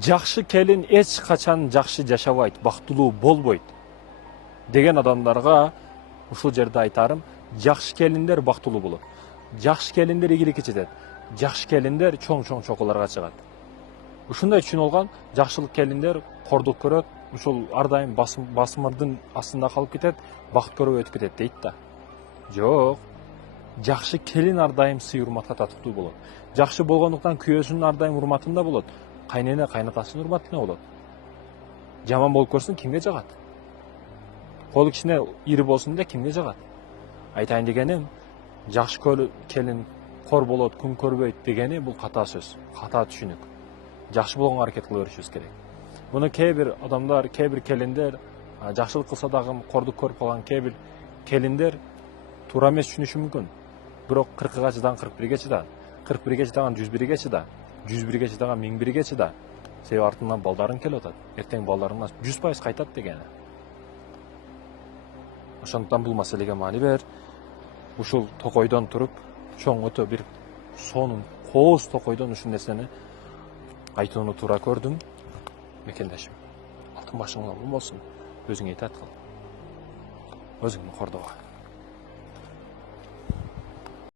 Жакшы келин эч качан жакшы жашабайт, бактылуу болбойт деген адамдарга ушул жерде айтарым, жакшы келиндер бактылуу болот. Жакшы келиндер ийгиликке жетет. Жакшы келиндер чоң чоколорго чыгат. Ушундай түшүнүп алган жакшылык келиндер кордук көрөт, ушул ар дайым басымырдын астында калып кетет, бакыт көрөп өтүп кетет дейт да. Жок. Жакшы келин ар дайым сый урматка татыктуу болот. Жакшы болгондуктан күйөөсүнүн ар дайым урматында болот. Кайнене кайнатасынын урматында болот. Жаман болуп көрсүн кимге жагат? Колу кичине ири болсун да кимге жагат? Айтайын дегеним, жакшы келин кор болот, күн көрбөйт дегени бул ката сөз, ката түшүнүк. Жакшы болгонго аракет кыла беришибиз керек. Муну кээ бир адамдар, кээ бир келиндер жакшылык кылса дагы кордук көрүп калган кээ бир келиндер туура эмес түшүнүшү мүмкүн. Бирок 40га чыдаган 41ге чыда, 41ге чыдаган 101ге чыда, 101ге чыдаган 1001ге чыда. Себеби артынан балдарың келип атат. Эртең балдарыңар 100% кайтат дегени. Ошондуктан бул маселеге маани бер. Ушул токойдон туруп, чоң өтө бир сонун кооз токойдон ушул нерсени айтууну туура көрдүм. Мекендешим. Алтын башыңа болсун. Өзүңө итаат кыл. Өзүңдү кордоого.